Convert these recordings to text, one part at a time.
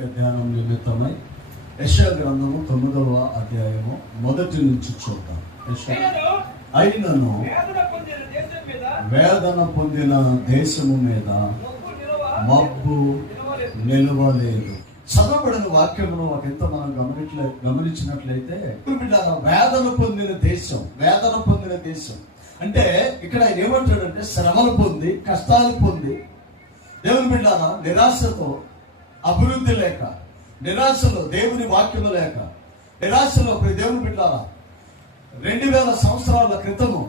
వాక్య ధ్యానం నిమిత్తమై యశా గ్రంథము తొమ్మిదవ అధ్యాయము మొదటి నుంచి చూద్దాం అయినను వేదన పొందిన దేశము మీద మబ్బు నిలవలేదు. చదవబడిన వాక్యమును ఒక ఎంత మనం గమనించలే గమనించినట్లయితే వేదన పొందిన దేశం వేదన పొందిన దేశం అంటే ఇక్కడ ఆయన ఏమంటాడంటే శ్రమలు పొంది కష్టాలు పొంది దేవుని బిడ్డారా నిరాశతో అభివృద్ధి లేక నిరాశలో దేవుని వాక్యము లేక నిరాశలో ప్రతి దేవుని బిడ్డారా రెండు వేల సంవత్సరాల క్రితము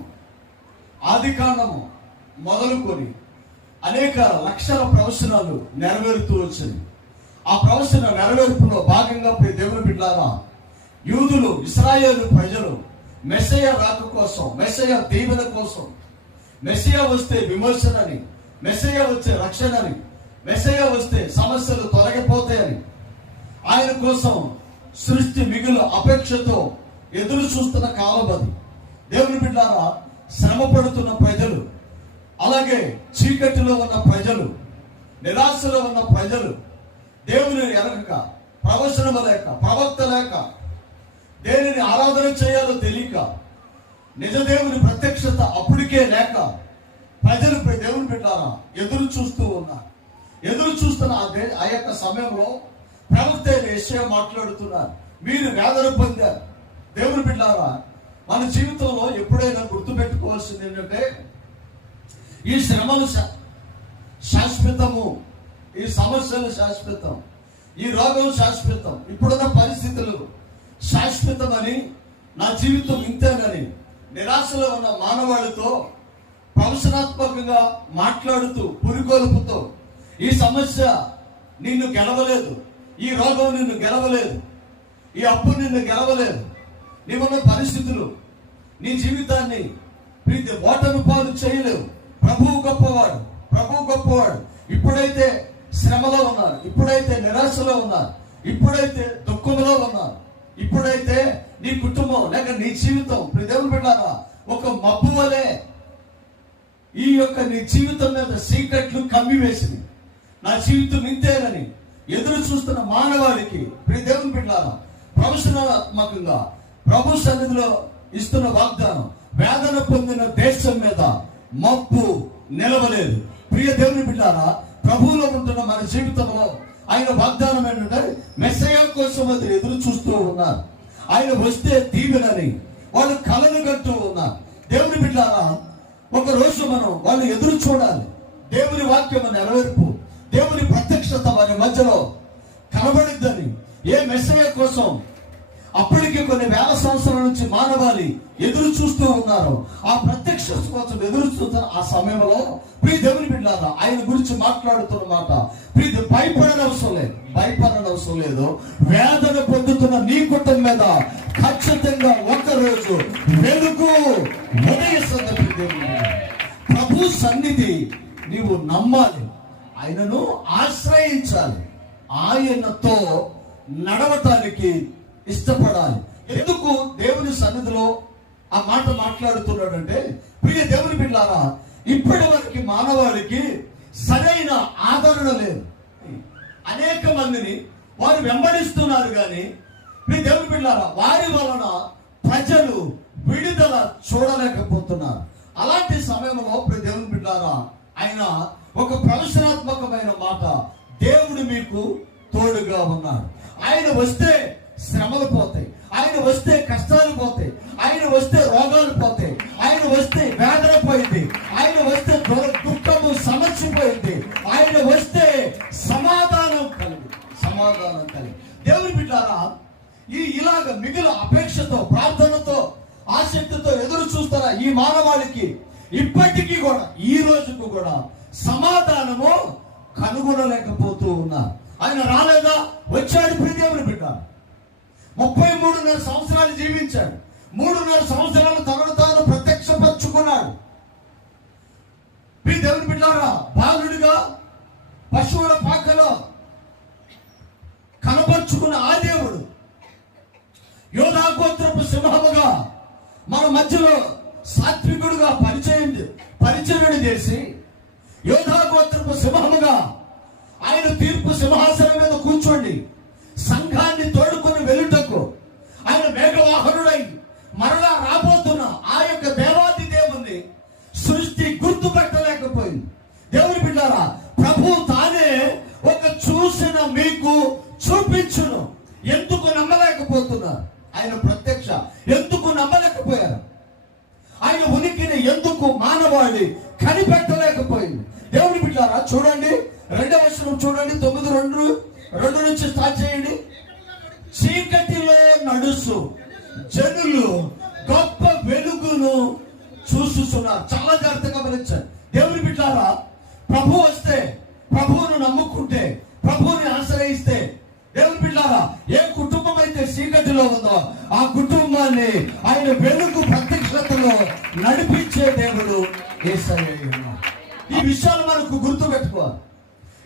ఆది కాండము మొదలుకొని అనేక లక్షల ప్రవచనాలు నెరవేరుతూ వచ్చింది. ఆ ప్రవచన నెరవేర్పులో భాగంగా ప్రతి దేవుని బిడ్డారా యూదులు ఇస్రాయేలు ప్రజలు మెస్సయ రాక కోసం మెస్సయ దీవెన కోసం మెస్సయ వస్తే విమర్శనని మెస్సయ వచ్చే రక్షణని మెసేజ్ వస్తే సమస్యలు తొలగిపోతాయని. ఆయన కోసం సృష్టి మిగులు అపేక్షతో ఎదురు చూస్తున్న కాలం అది. దేవుని బిడ్డారా శ్రమ పడుతున్న ప్రజలు అలాగే చీకటిలో ఉన్న ప్రజలు నిరాశలో ఉన్న ప్రజలు దేవుని ఎరగక ప్రవచనం లేక ప్రవక్త లేక దేనిని ఆరాధన చేయాలో తెలియక నిజ దేవుని ప్రత్యక్షత అప్పటికే లేక ప్రజలు దేవుని పెట్టారా ఎదురు చూస్తూ ఉన్నారు. ఎదురు చూస్తున్న ఆ యొక్క సమయంలో ప్రవక్త ఏషియా మాట్లాడుతున్నారు మీరు వేదన పొందారు. దేవుని బిడ్డారా మన జీవితంలో ఎప్పుడైనా గుర్తుపెట్టుకోవాల్సింది ఏంటంటే ఈ శ్రమలు శా- శాశ్వతము ఈ సమస్యలు శాశ్వతం ఈ రోగం శాశ్వతం ఇప్పుడున్న పరిస్థితులు శాశ్వతమని నా జీవితం ఇంతేనని నిరాశలో ఉన్న మానవాళితో ప్రవచనాత్మకంగా మాట్లాడుతూ పురికొల్పుతో ఈ సమస్య నిన్ను గెలవలేదు. ఈ రోగం నిన్ను గెలవలేదు. ఈ అప్పు నిన్ను గెలవలేదు. నీవున్న పరిస్థితులు నీ జీవితాన్ని ప్రీతి ఓటమి పాలు చేయలేవు. ప్రభువు గొప్పవాడు ప్రభువు గొప్పవాడు. ఇప్పుడైతే శ్రమలో ఉన్నారు ఇప్పుడైతే నిరాశలో ఉన్నారు ఇప్పుడైతే దుఃఖంలో ఉన్నారు. ఇప్పుడైతే నీ కుటుంబం లేక నీ జీవితం ప్రియ దేవుని బిడ్డారా ఒక మబ్బు వలె ఈ యొక్క నీ జీవితం మీద సీక్రెట్లు కమ్మి వేసింది. నా జీవితం ఇంతేనని ఎదురు చూస్తున్న మానవాళికి ప్రతి దేవుని బిడ్డారా ప్రవచనాత్మకంగా ప్రభు సన్నిధిలో ఇస్తున్న వాగ్దానం వేదన పొందిన దేశం మీద మబ్బు నిలవలేదు. ప్రియ దేవుని బిడ్డారా ప్రభువులో ఉంటున్న మన జీవితంలో ఆయన వాగ్దానం ఏంటంటే మెస్సయ కోసం అది ఎదురు చూస్తూ ఉన్నారు. ఆయన వస్తే దీవెనని వాళ్ళు కలను కట్టు ఉన్నారు. దేవుని బిడ్డారా ఒక రోజు మనం వాళ్ళు ఎదురు చూడాలి. దేవుని వాక్యం నెరవేర్పు. దేవుని ప్రత్యక్షత వారి మధ్యలో కనబడిద్దని ఏ మెస్సయ కోసం? అప్పటికి కొన్ని వేల సంవత్సరాల నుంచి మానవాళి ఎదురు చూస్తూ ఉన్నారు. ఆ ప్రత్యక్ష కోసం ఎదురు చూస్తున్న ఆ సమయంలో ప్రియ దేవుని బిడ్డారా ఆయన గురించి మాట్లాడుతున్న మాట ప్రియ భయపడని అవసరం లేదు. భయపడని అవసరం లేదు. వేదన పొందుతున్న నీ కుటుంబం మీద ఖచ్చితంగా ఒకరోజు వెలుగు ఉదయిస్తుంది ప్రియ ప్రభు సన్నిధి నీవు నమ్మాలి. ఆయనను ఆశ్రయించాలి. ఆయనతో నడవటానికి ఇష్టపడాలి. ఎందుకు దేవుని సన్నిధిలో ఆ మాట మాట్లాడుతున్నాడంటే ప్రియ దేవుని బిడ్డారా ఇప్పటి వరకు మానవాళికి సరైన ఆదరణ లేదు. అనేక మందిని వారు వెంబడిస్తున్నారు కానీ ప్రియ దేవుని బిడ్డారా వారి వలన ప్రజలు విడుదల చూడలేకపోతున్నారు. అలాంటి సమయంలో ప్రియ దేవుని బిడ్డారా ఆయన ఒక ప్రదర్శనాత్మకమైన మాట దేవుడు మీకు తోడుగా ఉన్నారు. ఆయన వస్తే శ్రమలు పోతాయి. ఆయన వస్తే కష్టాలు పోతాయి. ఆయన వస్తే రోగాలు పోతాయి. ఆయన వస్తే వేదన పోయింది. ఆయన వస్తే దుఃఖము సమస్య పోయింది. ఆయన వస్తే సమాధానం కలిగి సమాధానం కలిగి. దేవుని బిడ్డారా ఈ ఇలాగ మిగిలిన అపేక్షతో ప్రార్థనతో ఆసక్తితో ఎదురు చూస్తారా ఈ మానవాళికి ఇప్పటికీ కూడా ఈ రోజుకు కూడా సమాధానము కనుగొనలేకపోతూ ఉన్నారు ఆయన రాలేదా? వచ్చాడు ప్రియ దేవుని బిడ్డ. ముప్పై మూడున్నర సంవత్సరాలు జీవించాడు. మూడున్నర సంవత్సరాలు తనను తాను ప్రత్యక్షపరుచుకున్నాడు. మీ దేవుని బిడ్డారా బాలుడిగా పశువుల పాకలో కనపరుచుకున్న ఆ దేవుడు యోధాగోత్రపు సింహముగా మన మధ్యలో సాత్వికుడుగా పరిచయం పరిచయం చేసి యోధా సింహముగా ఆయన తీర్పు సింహాసనం మీద కూర్చోండి. సంఘాన్ని తోడుకొని వెళ్ళుటకు ఆయన మేఘవాహనుడై మరలా రాబోతున్న ఆ యొక్క దేవాది దేవుని సృష్టి గుర్తుపెట్టలేకపోయింది దేవుని బిడ్డారా ప్రభు తానే ఒక చూసిన మీకు చూపించును. ఎందుకు నమ్మలేకపోతున్నారు? ఆయన ప్రత్యక్ష. ఎందుకు నమ్మలేకపోయారు? ఆయన ఉనికిని ఎందుకు మానవాళి కనిపెట్టలేకపోయింది? దేవుని బిడ్డారా చూడండి. రెండవ వచనం చూడండి. తొమ్మిది రెండు. రెండు నుంచి స్టార్ట్ చేయండి. చీకటిలో నడుసు జనులు గొప్ప వెలుగును చూస్తున్నారు. చాలా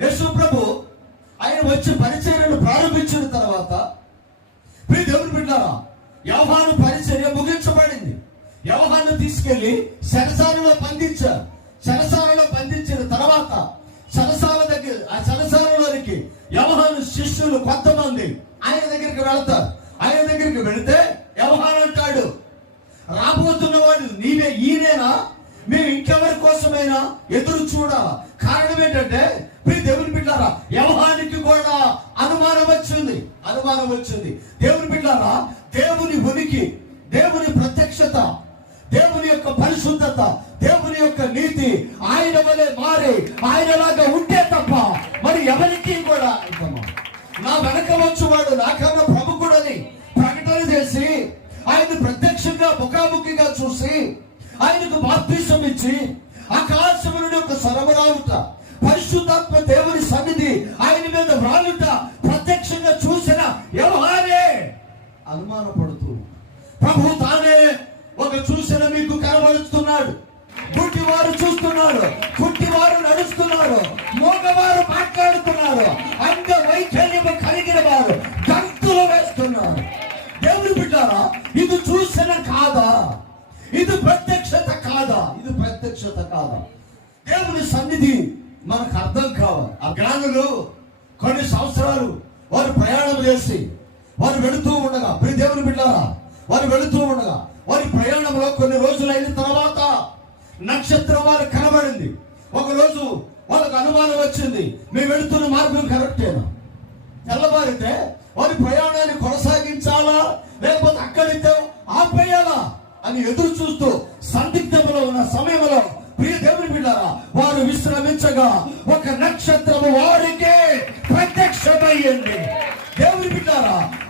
యేసు ప్రభు ఆయన వచ్చి పరిచర్యను ప్రారంభించిన తర్వాత ప్రియ దేవుని బిడ్డారా వ్యవహాను పరిచర్య ముగించబడింది. వ్యవహాన్ని తీసుకెళ్ళి సరసాలలో బంధించారు. సరసాలలో బంధించిన తర్వాత సరసాల దగ్గర ఆ సరసాలలోనికి వ్యవహాను శిష్యులు కొంతమంది ఆయన దగ్గరికి వెళ్తారు. ఆయన దగ్గరికి వెళితే వ్యవహారం అంటాడు రాబోతున్నవాడు నీవే ఈయనేనా? మేము ఇంకెవరి కోసం కోసమైనా ఎదురు చూడాలా? కారణం ఏంటంటే మీ దేవుని బిడ్డారా వ్యవహానికి కూడా అనుమానం వచ్చింది. అనుమానం వచ్చింది. దేవుని బిడ్డారా దేవుని ఉనికి దేవుని ప్రత్యక్షత దేవుని యొక్క పరిశుద్ధత దేవుని యొక్క నీతి ఆయన వలె మారి ఆయనలాగా ఉంటే తప్ప మరి ఎవరికి కూడా నా వెనక వచ్చేవాడు నాకన్నా ప్రముఖుడని ప్రకటన చేసి ఆయన ప్రత్యక్షంగా ముఖాముఖిగా చూసి ఆయనకు బాప్తీసం ఇచ్చి ఆకాశము నుండి ఒక సరమరావుట పరిశుద్ధాత్మ దేవుని సన్నిధి ఆయన మీద వ్రాలుట ప్రత్యక్షంగా చూసిన వ్యవహారే అనుమానపడుతూ ప్రభు తానే ఒక చూసిన మీకు కనబడుతున్నాడు. గుడ్డివారు చూస్తున్నాడు గుడ్డివారు నడుస్తున్నాడు. మోగవారు మాట్లాడుతున్నారు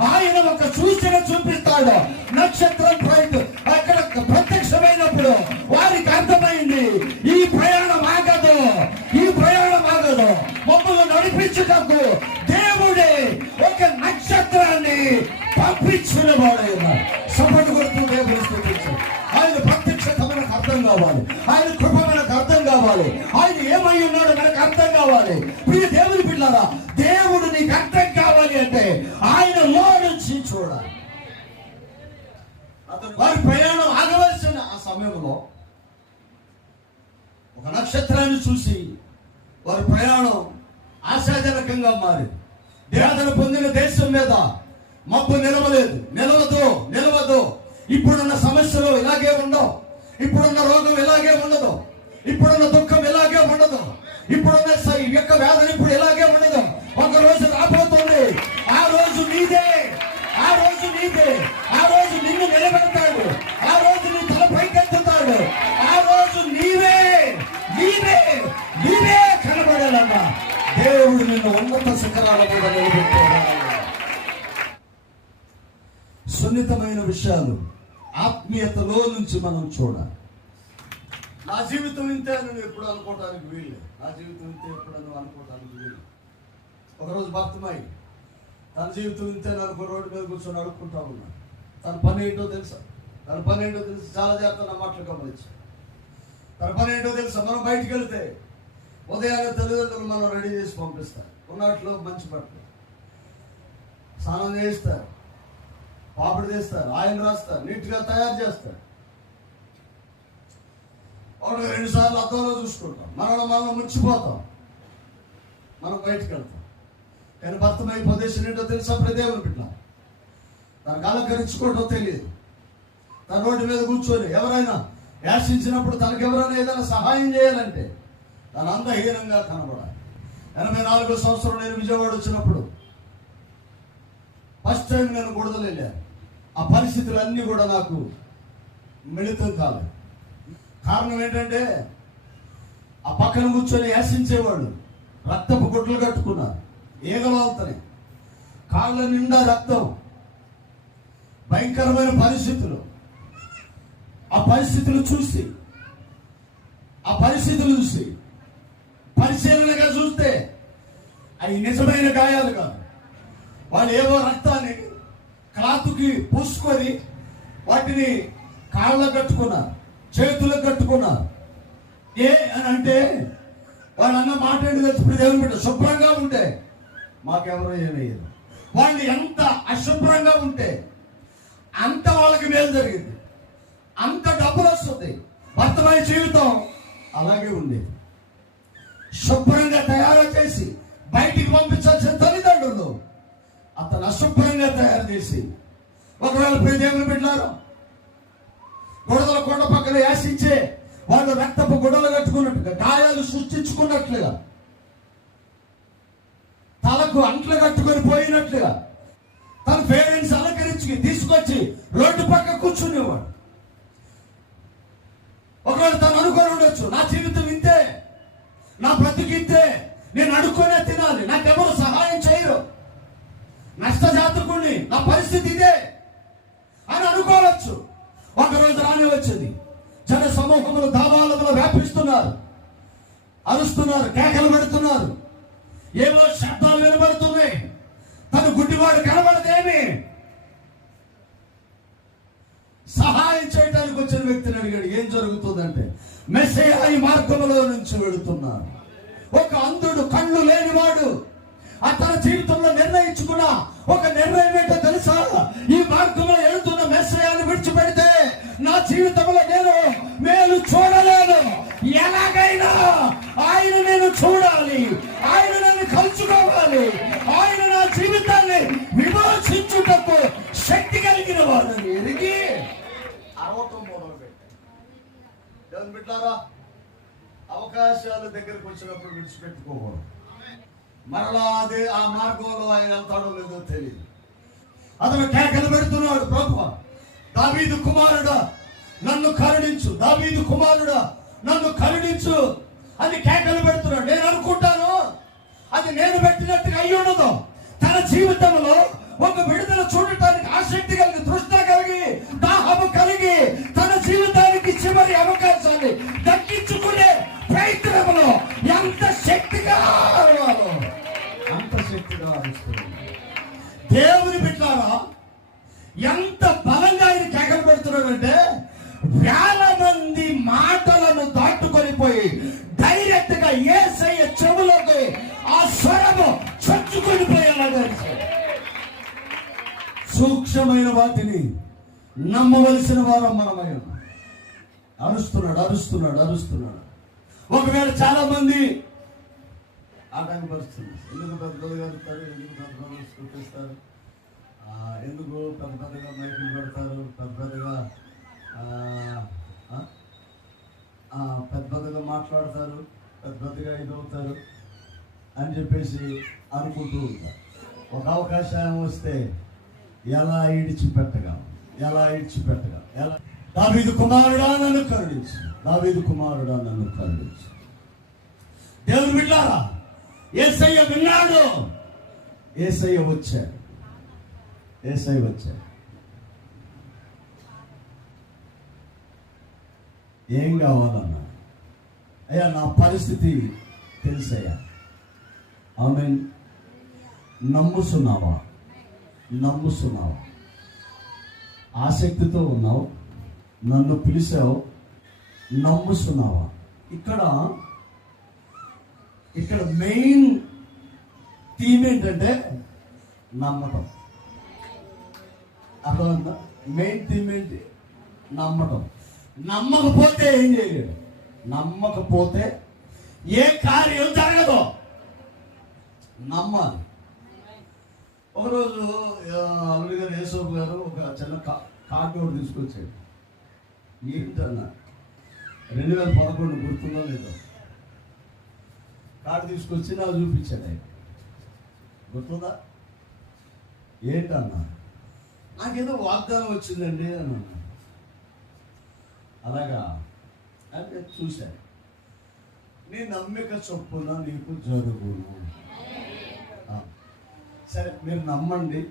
ఆయన ఒక సూచన చూపిస్తాడు. నక్షత్రం ప్రయత్ అక్కడ ప్రత్యక్షమైనప్పుడు వారికి అర్థమైంది ఈ ప్రయాణం ఆగదు ఈ ప్రయాణం ఆగదు. మమ్మల్ని నడిపించుటకు దేవుడే ఒక నక్షత్రాన్ని పంపించిన వాడు సపోర్ట్ కొడుతూ దేవుడు ఆయన ప్రత్యక్షత మనకు అర్థం కావాలి. ఆయన కృప మనకు అర్థం కావాలి. ఆయన ఏమై ఉన్నాడో మనకు అర్థం కావాలి. ప్రియ దేవుని పిల్లరా వారి ప్రయాణం ఆగవలసిన ఆ సమయంలో ఒక నక్షత్రాన్ని చూసి వారి ప్రయాణం ఆశాజనకంగా మారి నిరాధన పొందిన దేశం మీద మబ్బు నిలవలేదు. నిలవదు నిలవదు. ఇప్పుడున్న సమస్యలు ఇలాగే ఉండవు. ఇప్పుడున్న రోగం ఇలాగే ఉండదు. ఇప్పుడున్న దుఃఖం ఇలాగే ఉండదు. ఇప్పుడున్న ఈ యొక్క వేదన ఇప్పుడు ఇలాగే ఉండదు. ఒక రోజు రాబోతుంది. ఆ రోజు నీదే. ఆ రోజు నీదే. నిలబెడతాడు. ఆ రోజు నీ తల పైకెత్తుతాడు. ఆ రోజు నీవే నీవే నీవే కనబడాలన్నా దేవుడు నిన్ను ఉన్నత శిఖరాల మీద నిలబెట్టాడు. సున్నితమైన విషయాలు ఆత్మీయతలో నుంచి మనం చూడాలి. నా జీవితం ఇంతే అని నువ్వు ఎప్పుడు అనుకోవడానికి వీలు నా జీవితం ఇంతే ఎప్పుడు నువ్వు అనుకోవడానికి వీలు ఒకరోజు భక్తమై తన జీవితం ఇంతే అని అనుకో రోడ్డు మీద కూర్చొని అడుక్కుంటా ఉన్నా. తన పని ఏంటో తెలుసా? తన పని ఏంటో తెలుసు? చాలా జాగ్రత్త నా మాటలు గమనించి. తన పని ఏంటో తెలుసా? మనం బయటికి వెళ్తే ఉదయాన్నే తల్లిదండ్రులు మనం రెడీ చేసి పంపిస్తారు. ఉన్నట్లో మంచి బట్టలు. స్నానం చేస్తారు పాపడు చేస్తారు ఆయన రాస్తారు. నీట్గా తయారు చేస్తారు. ఒకటి రెండు సార్లు అద్దంలో చూసుకుంటాం. మనలో మనం ముచ్చిపోతాం మనం బయటికి వెళ్తాం. కానీ భర్తమై ప్రదేశం ఏంటో తెలుసా? అప్పుడే దేవుని బిడ్డ తనకు అలంకరించుకోవటం తెలియదు. తన రోడ్డు మీద కూర్చొని ఎవరైనా యాశించినప్పుడు తనకు ఎవరైనా ఏదైనా సహాయం చేయాలంటే తన అందహీనంగా కనబడాలి. ఎనభై నాలుగో సంవత్సరం నేను విజయవాడ వచ్చినప్పుడు ఫస్ట్ టైం నేను గుడదలు వెళ్ళాను. ఆ పరిస్థితులు అన్నీ కూడా నాకు మిళితం కాలేదు. కారణం ఏంటంటే ఆ పక్కన కూర్చొని యాసించేవాళ్ళు రక్తపు గుడ్లు కట్టుకున్నారు. ఈగలాలుతని కాళ్ళ నిండా రక్తం భయంకరమైన పరిస్థితులు. ఆ పరిస్థితులు చూసి ఆ పరిస్థితులు చూసి పరిశీలనగా చూస్తే అవి నిజమైన గాయాలు కాదు. వాళ్ళు ఏవో రక్తాన్ని క్లాత్కి పూసుకొని వాటిని కాళ్ళకు కట్టుకున్నారు చేతులకు కట్టుకున్నారు. ఏ అని అంటే వాళ్ళు అన్న మాట్లాడి ఏంటి దేవుని బిడ్డ శుభ్రంగా ఉంటే మాకెవరో ఏమయ్యారు వాళ్ళు ఎంత అశుభ్రంగా ఉంటే అంత వాళ్ళకి మేలు జరిగింది. అంత డబ్బులు వస్తుంది. భర్తమైన జీవితం అలాగే ఉండేది శుభ్రంగా తయారు చేసి బయటికి పంపించాల్సిన తల్లిదండ్రులు అతను అశుభ్రంగా తయారు చేసి ఒకవేళ ప్రియ పెట్టినారు గొడవల కొండ పక్కన యాసించే వాళ్ళు రక్తపు గొడవలు కట్టుకున్నట్టుగా గాయాలు సృష్టించుకున్నట్లుగా తలకు అంట్లు కట్టుకొని పోయినట్లుగా తన పేరెంట్స్ అలంకరించి తీసుకొచ్చి రోడ్డు పక్క కూర్చునేవాడు. ఒకవేళ తను అనుకొని ఉండొచ్చు నా జీవితం ఇంతే నా బ్రతికింతే నేను అడుక్కునే తినాలి నాకెవరు సహాయం చేయరు. నష్టజాతకుణ్ణి నా పరిస్థితి ఇదే అని అనుకోవచ్చు. ఒక రోజు రాని వచ్చింది. జన సమూహములు దాబాలతో వ్యాపిస్తున్నారు. అరుస్తున్నారు కేకలు పెడుతున్నారు. ఏవో శబ్దాలు వినబడుతున్నాయి. తను గుడ్డివాడు కనబడదేమి? సహాయం చేయడానికి వచ్చిన వ్యక్తిని అడిగాడు ఏం జరుగుతుందంటే మెస్సయ్య ఈ మార్గంలో నుంచి వెళుతున్నాడు. ఒక అంధుడు కళ్ళు లేనివాడు అతని జీవితంలో నిర్ణయించుకున్న ఒక నిర్ణయం ఏంటో తెలుసా? ఈ మార్గంలో వెళుతున్న మెస్సయాన్ని విడిచిపెడితే నా జీవితంలో నేను మేలు చూడలేను. ఎలాగైనా ఆయన నేను చూడాలి. ఆయన నన్ను కలుసుకోవాలి ఆయన నా జీవితాన్ని విమోచించుటకు శక్తి కలిగిన వాడని ఎరిగి అరవటం మొదలు పెట్టాను బిడ్డారా అవకాశాలు దగ్గరకు వచ్చినప్పుడు విడిచిపెట్టుకోకూడదు. మరలా అదే ఆ మార్గంలో ఆయన వెళ్తాడో లేదో తెలియదు. అతను కేకలు పెడుతున్నాడు ప్రభు దావీదు కుమారుడా నన్ను కరుణించు దావీదు కుమారుడా నన్ను కరుణించు అని కేకలు పెడుతున్నాడు. నేను అనుకుంటున్నాను. అది నేను పెట్టినట్టుగా అయి ఉండదు. తన జీవితంలో ఒక విడుదల చూడటానికి ఆసక్తి కలిగి తృష్ణ కలిగి దాహము కలిగి తన జీవితానికి చివరి అవకాశాన్ని దక్కించుకునే ప్రయత్నంలో ఎంత శక్తిగా అంత శక్తిగా దేవుని బిడ్డారా ఎంత బలంగా ఆయన కేకలు పెడుతున్నాడంటే వేల మంది మాటలను దాటుకొని పోయి డైరెక్ట్గా ఏసయ్య చెవులోకి ఆ స్వరము చచ్చుకొని పోయేలాగా సూక్ష్మమైన వాటిని నమ్మవలసిన వారం మనమై అరుస్తున్నాడు అరుస్తున్నాడు అరుస్తున్నాడు. ఒకవేళ చాలా మంది ఆటంకపరుస్తుంది ఎందుకు పెద్ద పెద్దగా అరుస్తారు? ఎందుకు పెద్ద చూపిస్తారు ఎందుకు పెద్ద పెద్దగా మైకులు పెడతారు? పెద్ద పెద్దగా పెద్ద పెద్దగా మాట్లాడతారు పెద్ద పెద్దగా ఇదవుతారు అని చెప్పేసి అనుకుంటూ ఉంటారు. ఒక అవకాశం వస్తే ఎలా ఇడిచిపెట్టగా ఎలా ఇడిచిపెట్టగా ఎలా? దావీదు కుమారుడా నన్ను కరుణించు. దావీదు కుమారుడా నన్ను కరుణించు. దేవుడు విన్నారా ఏసయ్య విన్నాడు. ఏసయ్య వచ్చాడు. ఏసయ్య వచ్చాడు. ఏం కావాలన్నా. అయ్యా నా పరిస్థితి తెలుసయ్యా. ఆమె నమ్ముతున్నావా నమ్ముస్తున్నావా ఆసక్తితో ఉన్నావు? నన్ను పిలిచావు? నమ్ముస్తున్నావా ఇక్కడ ఇక్కడ మెయిన్ థీమ్ ఏంటంటే నమ్మటం అర్థమైందా? మెయిన్ థీమ్ ఏంటి? నమ్మటం నమ్మకపోతే ఏం చేయలేడు నమ్మకపోతే ఏ కార్యం జరగదు. నమ్మాలి. ఒకరోజు అల్లుడి గారు యేసోబు గారు ఒక చిన్న కా కార్డు తీసుకొచ్చాడు ఏంటన్నా? రెండు వేల పదకొండు గుర్తుందో లేదో? కార్డు తీసుకొచ్చి నాకు చూపించాడు. ఆయన గుర్తుందా? ఏంటన్నా? నాకేదో వాగ్దానం వచ్చిందండి అని అన్నా అలాగా? అంటే చూశాను. నీ నమ్మిక చొప్పున నీకు జరుగును. సరే మీరు నమ్మండి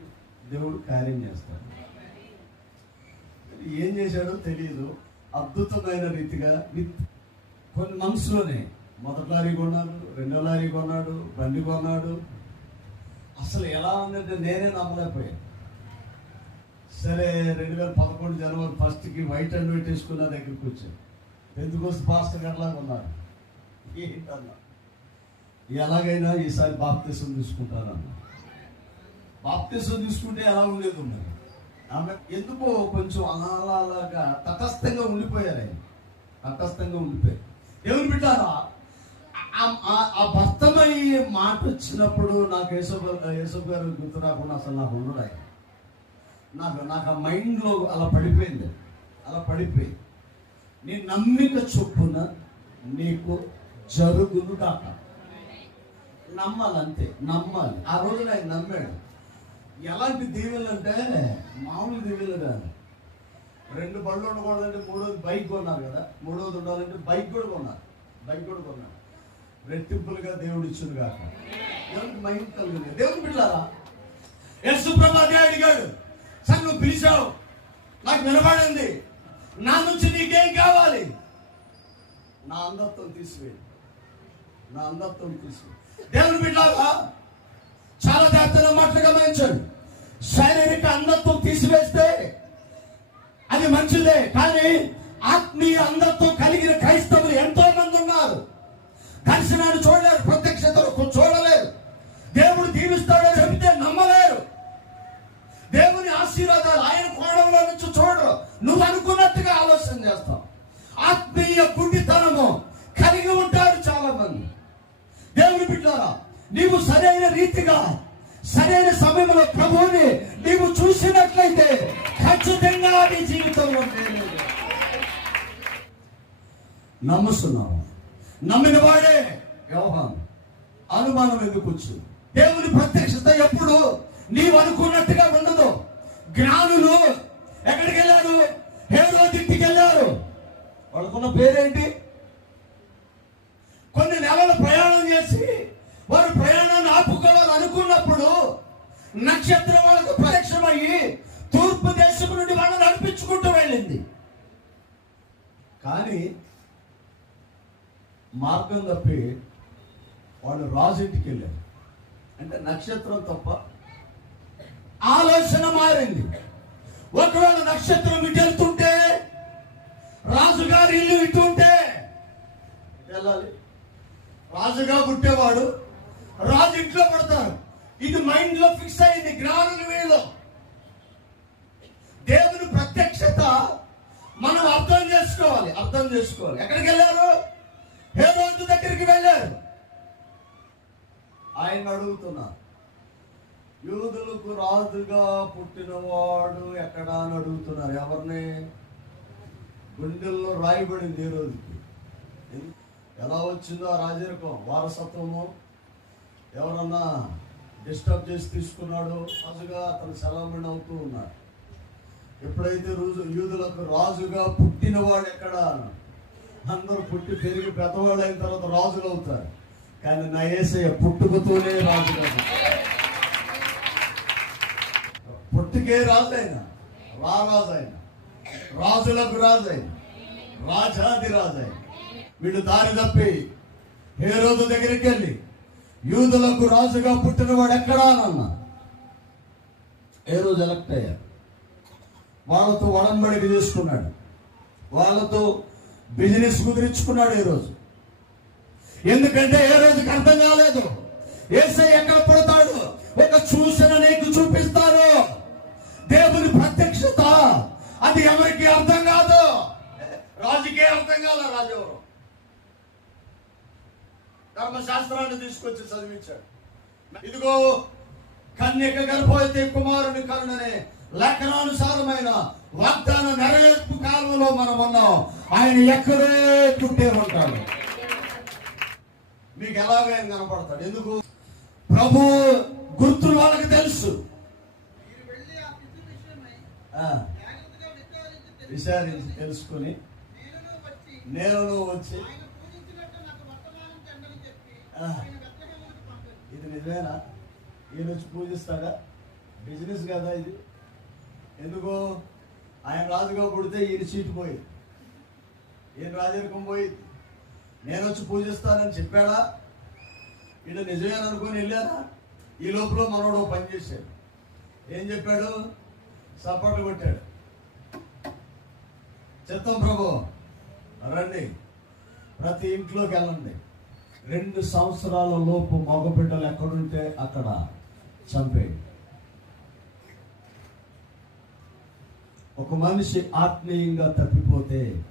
దేవుడు కార్యం చేస్తాడు. ఏం చేశాడో తెలియదు అద్భుతమైన రీతిగా విత్ కొన్ని మనసులోనే మొదటి లారీ కొన్నాడు రెండో లారీ కొన్నాడు బండి కొన్నాడు. అసలు ఎలా ఉందంటే నేనే నమ్మలేకపోయాను. సరే రెండు వేల పదకొండు జనవరి ఫస్ట్కి వైట్ అండ్ వైట్ వేసుకున్న దగ్గరికి వచ్చాను ఎందుకోసం పాస్టర్ గట్లాగా ఉన్నారు. ఏంటన్నా? ఎలాగైనా ఈసారి బాప్తీసం తీసుకుంటానన్నా బాప్తీసం తీసుకుంటే ఎలా ఉండేది ఉన్నారు ఆమె ఎందుకో కొంచెం అలా అలాగా తటస్థంగా ఉండిపోయారు ఆయన. తటస్థంగా ఉండిపోయారు. ఎవరు పెట్టారా ఆ- ఆ భర్తమయ్యే మాట వచ్చినప్పుడు నాకు యేసబ్ యేసబ్ గారు గుర్తు రాకుండా అసలు నాకు ఉండడు ఆయన. నాకు నాకు ఆ మైండ్లో అలా పడిపోయింది. అలా పడిపోయింది నీ నమ్మిక చొప్పున నీకు జరుగును కాక. నమ్మాలి అంతే నమ్మాలి. ఆ రోజున ఆయన నమ్మాడు. ఎలాంటి దీవెలు అంటే మామూలు దీవెలు కాదు. రెండు బళ్ళు ఉండకూడదంటే మూడోది బైక్ కొన్నారు కదా. మూడోది ఉండాలంటే బైక్ కూడా కొన్నారు. బైక్ కూడా కొన్నారు రెట్టింపులుగా దేవుడు ఇచ్చును కాక. దేవుడికి మైండ్ కలిగింది దేవుడు బిడ్డారా యశు ప్రభా అడిగాడు. సార్ నువ్వు పిలిచావు. నాకు వినబడింది. నా నుంచి నీకేం కావాలి? నా అందత్వం తీసివేయి. నా అందత్వం తీసివేయి. దేవుని బిడ్డారా చాలా జాగ్రత్తగా మాటలు గమనించండి. శారీరక అందత్వం తీసివేస్తే అది మంచిదే కానీ ఆత్మీయ అందత్వం కలిగిన క్రైస్తవులు ఎంతో మంది ఉన్నారు దర్శనాన్ని చూడలేరు ప్రత్యక్షతలు చూడలేరు. దేవుని ఆశీర్వాదాలు ఆయన కోణంలో నుంచి చూడరు. నువ్వు అనుకున్నట్టుగా ఆలోచన చేస్తావు. ఆత్మీయ గుండితనము కలిగి ఉంటారు చాలా మంది దేవుని బిడ్డారా నీవు సరైన రీతిగా సరైన సమయంలో ప్రభువుని నీవు చూసినట్లయితే ఖచ్చితంగా నీ జీవితంలో నమ్ముస్తున్నావు? నమ్మిన వాడే వ్యవహారం అనుమానం ఎందుకు వచ్చు దేవుని ప్రత్యక్షత ఎప్పుడు నీవు అనుకున్నట్టుగా ఉండదు. జ్ఞానులు ఎక్కడికి వెళ్ళారు? హేరో ఇంటికి వెళ్ళారు వాళ్ళకున్న పేరేంటి? కొన్ని నెలలు ప్రయాణం చేసి వారు ప్రయాణాన్ని ఆపుకోవాలి అనుకున్నప్పుడు నక్షత్రం వాళ్ళకు ప్రత్యక్షమయ్యి తూర్పు దేశం నుండి వాళ్ళని నడిపించుకుంటూ వెళ్ళింది. కానీ మార్గం తప్పి వాళ్ళు రాజు ఇంటికి వెళ్ళారు. అంటే నక్షత్రం తప్ప ఆలోచన మారింది. ఒకవేళ నక్షత్రం ఇటు వెళ్తుంటే రాజుగారి ఇల్లు ఇటు ఉంటే వెళ్ళాలి. రాజుగా పుట్టేవాడు రాజు ఇంట్లో పడతారు ఇది మైండ్లో ఫిక్స్ అయింది జ్ఞానుల వీళ్ళు దేవుని ప్రత్యక్షత మనం అర్థం చేసుకోవాలి అర్థం చేసుకోవాలి. ఎక్కడికి వెళ్ళారు? రోజు దగ్గరికి వెళ్ళారు. ఆయన అడుగుతున్నారు. యూదులకు రాజుగా పుట్టినవాడు ఎక్కడా అని అడుగుతున్నారు ఎవరిని? గుండెల్లో రాయబడింది ఈ రోజుకి ఎలా వచ్చిందో ఆ రాజరికం వారసత్వము? ఎవరన్నా డిస్టర్బ్ చేసి తీసుకున్నాడు? రాజుగా అతను సెలవుని అవుతూ ఉన్నాడు. ఎప్పుడైతే రోజు యూదులకు రాజుగా పుట్టినవాడు ఎక్కడ అందరూ పుట్టి పెరిగి పెద్దవాళ్ళు అయిన తర్వాత రాజులు అవుతారు. కానీ నా ఏసయ్య పుట్టుకతోనే రాజుగా పుట్టుకే రాజు అయిన రారాజు అయిన రాజులకు రాజు అయిన రాజాది రాజు అయిన వీళ్ళు దారి తప్పి ఏ రోజు దగ్గరికి వెళ్ళి యూదులకు రాజుగా పుట్టినవాడు ఎక్కడా అన్న ఏ రోజు ఎలక్ట్ అయ్యారు? వాళ్ళతో వడంబడికి చేసుకున్నాడు వాళ్ళతో బిజినెస్ కుదిరించుకున్నాడు ఈ రోజు. ఎందుకంటే ఏ రోజుకి అర్థం కాలేదు. ఏసై ఎక్కడ పడతాడు? ఒక చూసిన నీకు చూపిస్తారు దేవుని ప్రత్యక్షత. అది ఎవరికి అర్థం కాదు? రాజుకే అర్థం కాదు రాజెవరు ధర్మశాస్త్రాన్ని తీసుకొచ్చి చదివించాడు. ఇదిగో కన్యక గర్భవతి కుమారుని కరుణనే లేఖనానుసారమైన వాగ్దాన నెరవేర్పు కాలంలో మనం ఉన్నాం. ఆయన ఎక్కడే చుట్టే ఉంటాడు మీకు ఎలాగైనా కనపడతాడు. ఎందుకు? ప్రభు గుర్తులు వాళ్ళకి తెలుసు మీరు వెళ్ళి ఆ శిశు విషయమై ఆ, జాగ్రత్తగా విచారించి తెలుసుకుని వచ్చి నేను వచ్చి ఇది నిజమేనా? ఈయన వచ్చి పూజిస్తాడా? బిజినెస్ కదా ఇది. ఎందుకో ఆయన రాజుగా పుడితే ఈయన సీటు పోయింది. ఈయన రాజరికం పోయింది. నేను వచ్చి పూజిస్తానని చెప్పాడా? ఈయన నిజమేననుకొని వెళ్ళారా ఈ లోపల మనోడు ఓ పని చేశాడు. ఏం చెప్పాడు? సపోర్ట్ కొట్టాడు. చిత్తం ప్రభు. రండి. ప్రతి ఇంట్లోకి వెళ్ళండి. రెండు సంవత్సరాల లోపు మగబిడ్డలు ఎక్కడుంటే అక్కడ చంపేయండి. ఒక మనిషి ఆత్మీయంగా తప్పిపోతే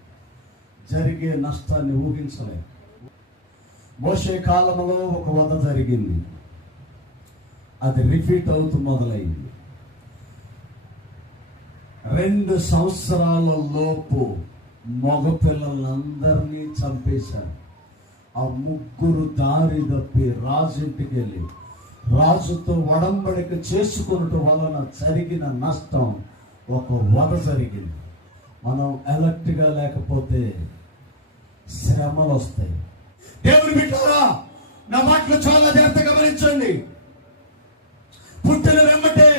జరిగే నష్టాన్ని ఊహించలేదు మోసే కాలంలో ఒక వధ జరిగింది. అది రిపీట్ అవుతూ మొదలైంది. రెండు సంవత్సరాల లోపు మగపిల్లలందరినీ చంపేశారు. ఆ ముగ్గురు దారి తప్పి రాజుంటికి వెళ్ళి రాజుతో వడంబడిక చేసుకున్నట్టు వలన జరిగిన నష్టం ఒక వద జరిగింది. మనం ఎలర్ట్గా లేకపోతే శ్రమలు వస్తాయి దేవుని బిడ్డారా నా మాటలు చాలా జాగ్రత్త గమనించండి. పుట్టిన వెంబటే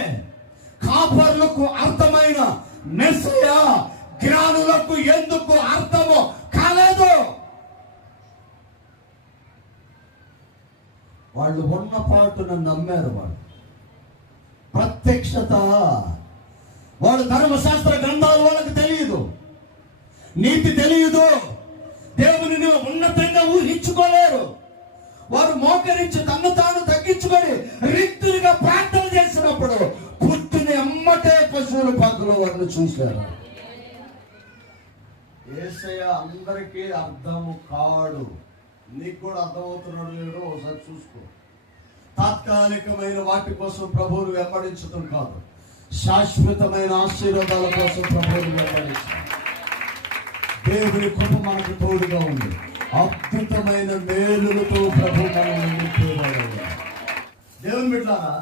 కాపర్లకు మెస్సయ జ్ఞానులకు ఎందుకు అర్థము కాలేదు. వాళ్ళు ఉన్న పాటున నమ్మారు వాళ్ళు. ప్రత్యక్షత. వాళ్ళు ధర్మశాస్త్ర గ్రంథాలు వాళ్ళకి తెలియదు నీతి తెలియదు దేవుని ఉన్నతంగా ఊహించుకోలేరు. వారు మోకరించి తన్ను తాను తగ్గించుకొని రిక్తులుగా ప్రార్థన చేసినప్పుడు ఎమ్మటే పశువుల పక్కలో వారిని చూశారు. ఏసయ అందరికీ అర్థము కాడు. నీకు కూడా అర్థమవుతున్నాడు లేదో ఒకసారి చూసుకో. తాత్కాలికమైన వాటి కోసం ప్రభువులు వెంబడించడం కాదు. శాశ్వతమైన ఆశీర్వాదాల కోసం ప్రభువులు వెంబడించడం దేవుని కృప మనకు తోడుగా ఉంది. అద్భుతమైన మేలులతో ప్రభు మనం దేవుని బిడ్డారా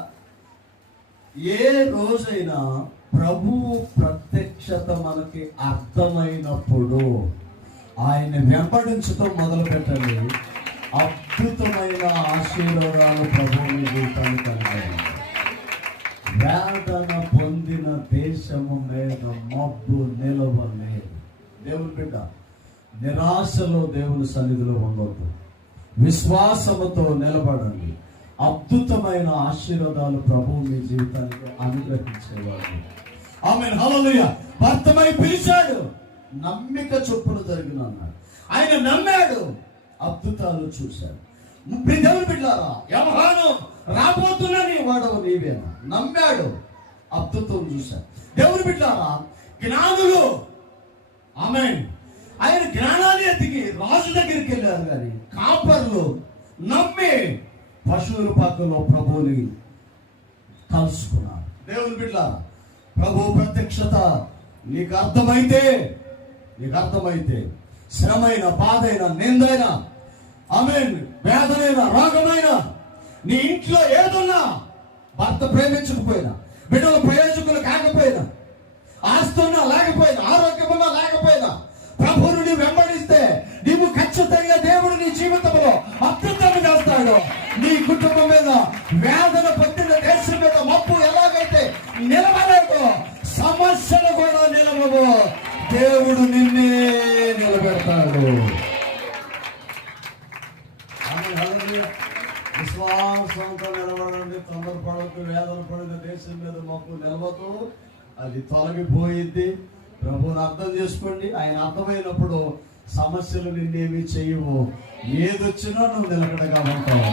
ఏ రోజైనా ప్రభువు ప్రత్యక్షత మనకి అర్థమైనప్పుడు ఆయన వెంబడించడం మొదలు పెట్టండి అద్భుతమైన ఆశీర్వాదాలు ప్రభువుని జీవితాన్ని కలిగాయి వేదన పొందిన దేశము మీద మబ్బు నిలవలేదు. దేవుని బిడ్డ నిరాశలో దేవుని సన్నిధిలో ఉండొద్దు. విశ్వాసముతో నిలబడండి. అద్భుతమైన ఆశీర్వాదాలు ప్రభు మీ జీవితానికి అనుగ్రహించేవాడు ఆమె హలలుయ భర్తమై పిలిచాడు. నమ్మిక చొప్పున జరిగిన అన్నాడు. ఆయన నమ్మాడు. అద్భుతాలు చూశాడు. ముప్పై దేవుని బిడ్డారా వ్యవహారం రాబోతున్నని వాడవు నీవేనా నమ్మాడు. అద్భుతం చూశాడు. దేవుని బిడ్డారా జ్ఞానులు. ఆమె ఆయన జ్ఞానాన్ని ఎత్తికి రాజు దగ్గరికి వెళ్ళారు కానీ కాపర్లు నమ్మి పశువుల పక్కలో ప్రభువుని కలుసుకున్నారు. దేవుని బిడ్డ ప్రభు ప్రత్యక్షత నీకు అర్థమైతే నీకు అర్థమైతే శ్రమైన బాధైన నిందైన ఆమె వేదనైన రోగమైన నీ ఇంట్లో ఏదున్నా భర్త ప్రేమించకపోయినా బిడ్డలు ప్రయోజకులు కాకపోయినా ఆస్తున్నా లేకపోయినా ఆరోగ్యమున్నా లేకపోయినా ప్రభువును నీవు వెంబడిస్తే నీవు ఖచ్చితంగా దేవుడు నీ జీవితంలో అద్భుతం చేస్తాడు. నీ కుటుంబం మీద వేదన పొందిన దేశం మీద మప్పు ఎలాగైతే నిలబడదు సమస్యలు కూడా నిలబడు దేవుడు నిన్నే నిలబెడతాడు. విశ్వాసంతో నిలబడండి తొందరపడద్దు వేదన పడిన దేశం మీద మప్పు నిలవదు. అది తొలగిపోయింది ప్రభువుని అర్థం చేసుకోండి. ఆయన అర్థమైనప్పుడు సమస్యలు నిన్నేమి చేయవు. ఏదొచ్చినా నువ్వు నిలకడగా ఉంటావు.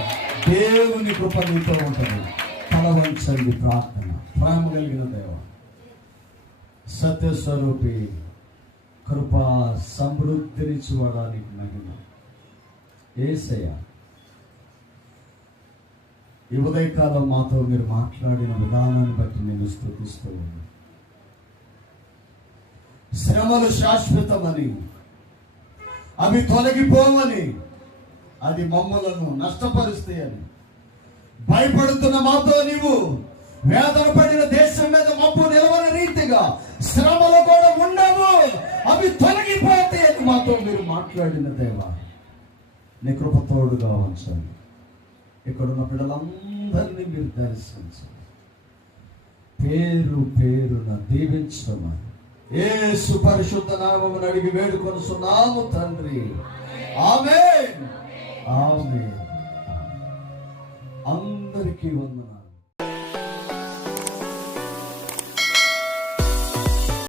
దేవుని కృప నీతో ఉంటుంది. తలవంచండి ప్రార్థన. ప్రేమ కలిగిన దేవ సత్యస్వరూపి కృప సమృద్ధినిచ్చుకోవడానికి మహిమ. ఏసయ్య ఈ ఉదయకాలం మాతో మీరు మాట్లాడిన విధానాన్ని బట్టి నేను స్థుతిస్తూ ఉన్నాను. శ్రమలు శాశ్వతమని అవి తొలగిపోవని అది మమ్మలను నష్టపరుస్తాయని. భయపడుతున్న మాతో నీవు వేదన పడిన దేశం మీద మబ్బు నిలవని రీతిగా శ్రమలు కూడా ఉండవు అవి తొలగిపోతాయని మాతో మీరు మాట్లాడిన దేవా నీ కృప తోడుగా ఉంచండి. ఇక్కడున్న పిల్లలందరినీ మీరు దర్శించండి. పేరు పేరున దీవించమని. ఏ సుపరిశుద్ధ నామమును అడిగి వేడుకొనుచున్నాము తండ్రి. ఆమె ఆమె అందరికీ వందనాలు.